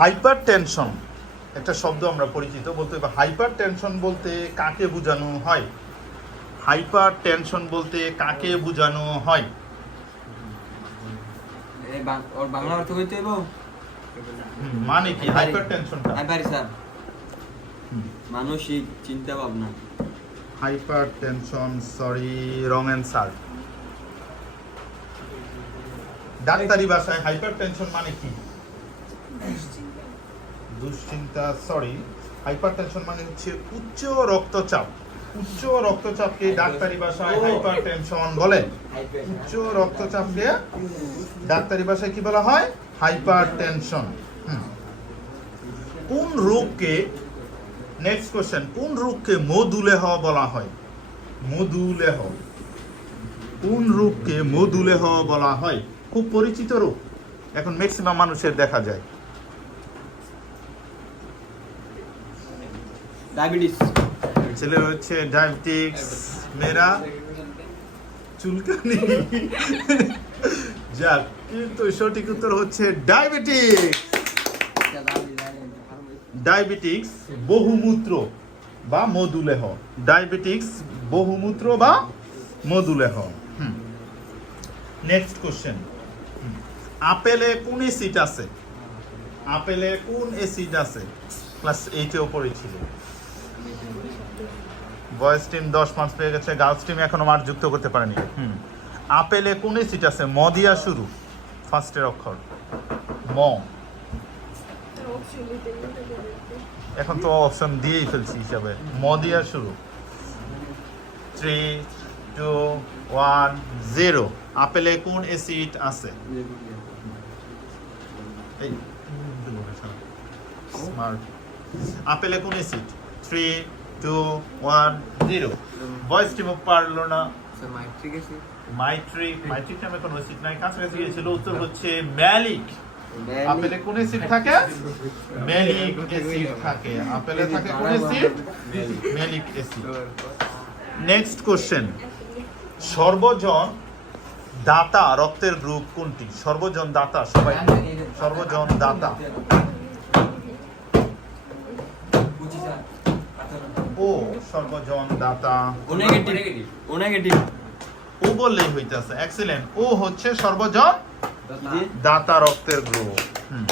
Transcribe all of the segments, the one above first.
Hyper tension একটা শব্দ আমরা পরিচিত বলতে হাইপার টেনশন বলতে কাকে বোঝানো হয়? হাইপার টেনশন বলতে কাকে বোঝানো হয়? বাংলা অর্থ কইতে মানে কি? হাইপার টেনশনটা স্যার। মানসিক চিন্তা ভাবনা hypertension sorry wrong answer ডাক্তারি ভাষায় হাইপার টেনশন মানে কি? দুশ্চিন্তা সরি হাইপার টেনশন মানে হচ্ছে উচ্চ রক্তচাপ। উচ্চ রক্তচাপকে ডাক্তারি ভাষায় হাইপার টেনশন বলে উচ্চ রক্তচাপকে ডাক্তারি ভাষায় কি বলা হয়? হাইপার টেনশন কোন রোগকে নেক্সট কোশ্চেন কোন রোগকে মধুলেহ বলা হয়? মধুলেহ কোন রোগকে মধুলেহ বলা হয়? খুব পরিচিত রোগ। এখন ম্যাক্সিমাম মানুষের দেখা যায়। ডায়াবেটিস ছেলে হচ্ছে ডায়াবেটিক্স মেয়েরা চুলকানি। যাক, কিন্তু সঠিক উত্তর হচ্ছে ডায়াবেটিক্স ডায়াবেটিক্স বহুমূত্র বা মধুলেহ ডায়াবেটিক্স বহুমূত্র বা মধুলেহ নেক্সট কোশ্চেন আপেলে কোন এসিড আছে? আপেলে কোন এসিড আছে? ক্লাস এইটেও পড়েছিল বয়েজ টিম দশ মার্কস পেয়ে গেছে গার্লস টিম এখনও মার্ক যুক্ত করতে পারেনি হুম আপেলে কোন সিট আছে ম দিয়া শুরু ফার্স্টের অক্ষর ম এখন তো অপশন দিয়েই ফেলছি হিসাবে ম দিয়া শুরু থ্রি টু ওয়ান জিরো আপেলে কোন অ্যাসিড আছে এই আপেলে কোন acid three two one zero boys team পারল না। মাইট্রিক মাইট্রিক নামে কোনো অ্যাসিড নাই। কাছাকাছি গিয়েছিল। উত্তর হচ্ছে ম্যালিক। আপেলে কোন অ্যাসিড থাকে? ম্যালিক অ্যাসিড থাকে। আপেলে থাকে কোন acid malic acid next question সর্বজন দাতা রক্তের গ্রুপ কোনটি? সর্বজন দাতা সবাই। সর্বজন দাতা। ও সর্বজন দাতা ও নেগেটিভ ও নেগেটিভ ও বললেই হইতাছে এক্সিলেন্ট ও হচ্ছে সর্বজন দাতা। রক্তের গ্রুপ হুম।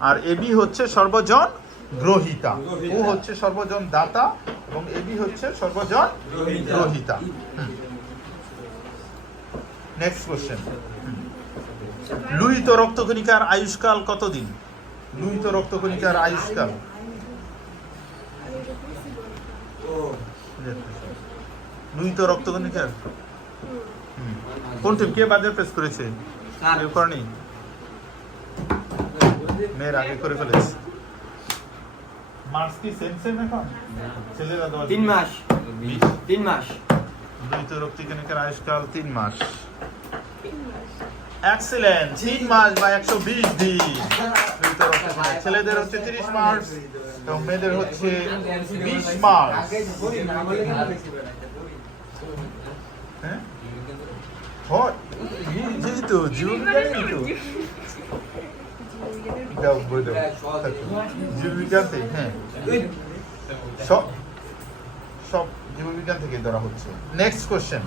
আর এবি হচ্ছে সর্বজন গ্রহিতা। ও হচ্ছে সর্বজন দাতা এবং এবি হচ্ছে সর্বজন গ্রহিতা। নেক্সট কোশ্চেন লুহিত রক্তকণিকার আয়ুষ্কাল কতদিন? লুহিত রক্তকণিকার আয়ুষ্কাল। লুহিত রক্তকণিকার হুম। কোন টিম কে বাজার প্রেস করেছে? কেউ করেনি মেয়ের আগে করে ফেলেছে। মার্কস কি সেম সেম এখন ছেলেরা দশ তিন মাস। তিন মাস। দ্বৈত রক্তিকণিকার আয়ুষ্কাল তিন মাস। এক্সিলেন্ট তিন মাস বা একশো বিশ দিন। ছেলেদের হচ্ছে তিরিশ মার্চ এবং মেয়েদের হচ্ছে বিশ মার্চ। হ্যাঁ? থেকে হ্যাঁ। সব সব জীববিজ্ঞান ধরা হচ্ছে। নেক্সট কোশ্চেন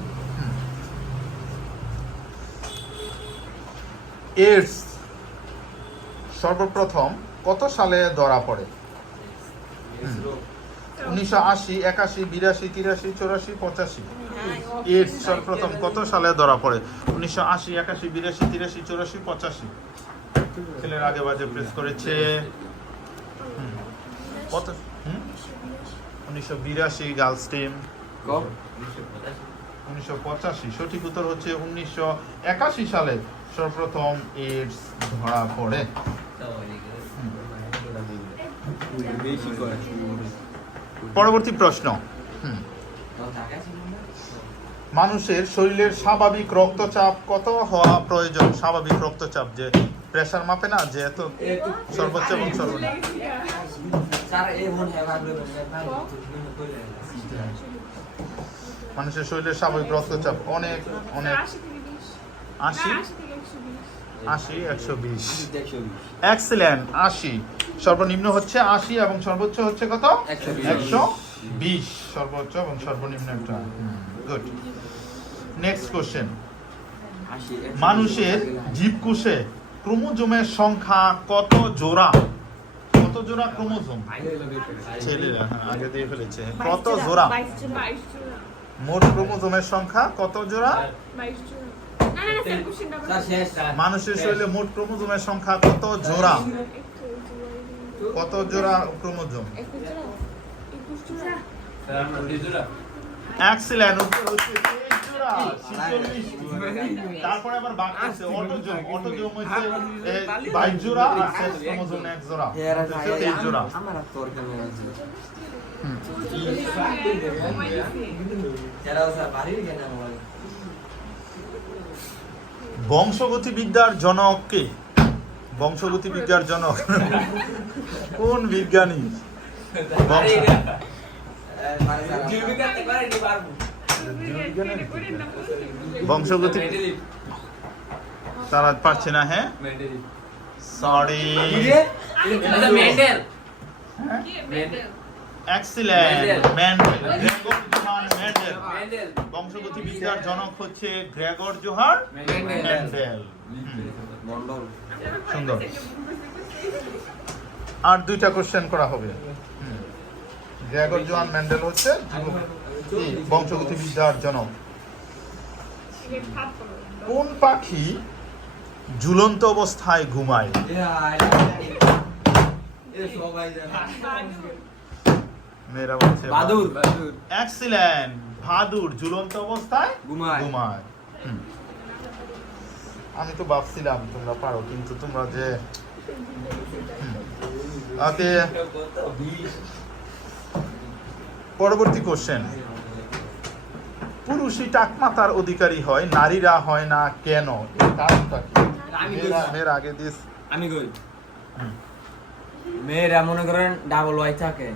এইডস সর্বপ্রথম কত সালে ধরা পড়ে? উনিশশো আশি একাশি বিরাশি তিরাশি চৌরাশি পঁচাশি। এইডস সর্বপ্রথম কত সালে ধরা পড়ে? উনিশশো আশি একাশি বিরাশি তিরাশি চৌরাশি পঁচাশি। ছেলের আগে বাজে প্রেস করেছে। কত? উনিশশো বিরাশি গার্লস টিম উনিশশো পঁচাশি। সঠিক উত্তর হচ্ছে উনিশশো একাশি সালে সর্বপ্রথম এইডস ধরা পড়ে। পরবর্তী প্রশ্ন। হুম। মানুষের শরীরের স্বাভাবিক রক্তচাপ কত হওয়া প্রয়োজন? স্বাভাবিক রক্তচাপ যে প্রেশার মাপে না যে এত সর্বোচ্চ এবং সর্বনিম্ন। মানুষের শরীরের স্বাভাবিক রক্তচাপ অনেক অনেক। আশি? আশি একশো বিশ। বিশ। আশি। সর্বনিম্ন হচ্ছে আশি এবং সর্বোচ্চ হচ্ছে কত? একশো বিশ। সর্বোচ্চ এবং সর্বনিম্ন একটা। গুড নেক্সট কোশ্চেন মানুষের জীবকোষে ক্রোমোজোমের সংখ্যা কত জোড়া? কত জোড়া ক্রোমোজোম? ছেলেরা হ্যাঁ, আগে দিয়ে ফেলেছে। কত জোড়া মোট ক্রোমোজোমের সংখ্যা কত জোড়া। মানুষের শরীরে মোট ক্রোমোজোমের সংখ্যা কত জোড়া? কত জোড়া ক্রোমোজোম? একুশ জোড়া একুশ জোড়া এক্সিলেন্ট উত্তর হচ্ছে 23 জোড়া 46 তারপরে আবার বাকি আছে অটোজোম। অটোজোম হচ্ছে 22 জোড়া আর সেক্স ক্রোমোজোম এক জোড়া। এরা হচ্ছে 23 জোড়া। আমার তোর কেমন আছে হুম। এরা স্যার বাড়ির কেন আমার বংশগতি বিদ্যার জনক কে? বংশগতি বিদ্যার জনক। কোন বিজ্ঞানী? বংশ- বংশগতি তারা পারছে না হ্যাঁ? Sorry excellent Mendel Gregor Johann Mendel বংশগতি বিদ্যার জনক হচ্ছে গ্রেগর হুম, মন্ডল সুন্দর। আর দুইটা কোশ্চেন করা হবে। গ্রেগর জোহান মেন্ডেল হচ্ছে জীব- কি, বংশগতি বিদ্যার জনক কোন পাখি ঝুলন্ত অবস্থায় ঘুমায়? সবাই মেয়েরা বলছে বাদুর। এক্সিলেন্ট ভাদুর ঝুলন্ত অবস্থায় ঘুমায়। ঘুমায়। আমি তো ভাবছিলাম তোমরা পারো কিন্তু তোমরা যে পরবর্তী কোশ্চেন পুরুষই টাকমাতার অধিকারী হয় নারীরা হয় না কেন? এর কারণটা কি? আমি মেয়েরা বলছি। আগে দিস। আমি কই? মেয়েরা মনে করেন ডাবল ওয়াই থাকে।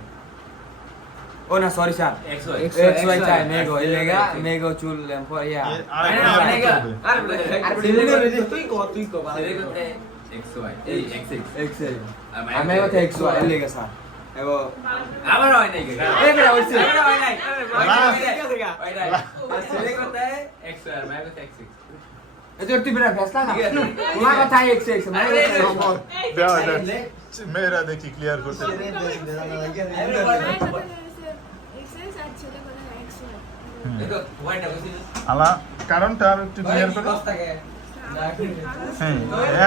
ও না sorry sir XY X Y চাই মেঘো এই লেগা মেঘো চুল ল্যাম্পো ইয়া এর আরেকটা করতে হবে। XY এই XX এক্স আমি কথা এক্স ওয়াই এই লেগা স্যার এগো আমার হয় নাই এই বেটা হইছে আমার হয় নাই হয় নাই আর ছেলে কথায় XY আর মায়ের কথা XX এই যে টিভিটা ফেসলা না ঠিক আছে। তোমার আলা কারণটা আর একটু ক্লিয়ার করো। হ্যাঁ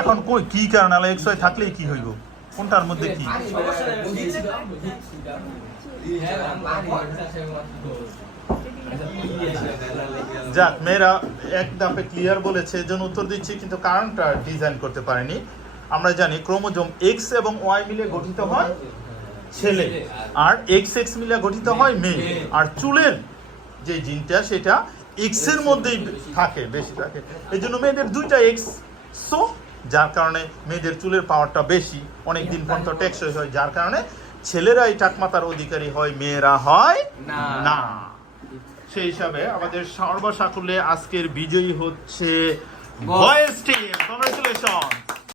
এখন কই কি কারণ? আলা এক্স ওয়াই থাকলেই কি হইব? কোনটার মধ্যে কি? যাক মেয়েরা এক দাপে ক্লিয়ার বলেছে এজন্য উত্তর দিচ্ছি কিন্তু কারণটা ডিজাইন করতে পারেনি। আমরা জানি ক্রোমোজোম এক্স এবং ওয়াই মিলে গঠিত হয় ছেলে। আর এক্স এক্স মিলে গঠিত হয় মেয়ে। আর চুলের যে জিনটা সেটা এক্সের মধ্যেই থাকে বেশি থাকে। এই জন্য মেয়েদের দুইটা এক্স সো যার কারণে মেয়েদের চুলের পাওয়ারটা বেশি অনেক দিন পর্যন্ত টেকসই হয়। যার কারণে ছেলেরাই টাকমাতার অধিকারী হয় মেয়েরা হয় না। সেই হিসাবে আমাদের সর্বসাকুল্যে আজকের বিজয়ী হচ্ছে বয়েজ টিম কংগ্রেচুলেশন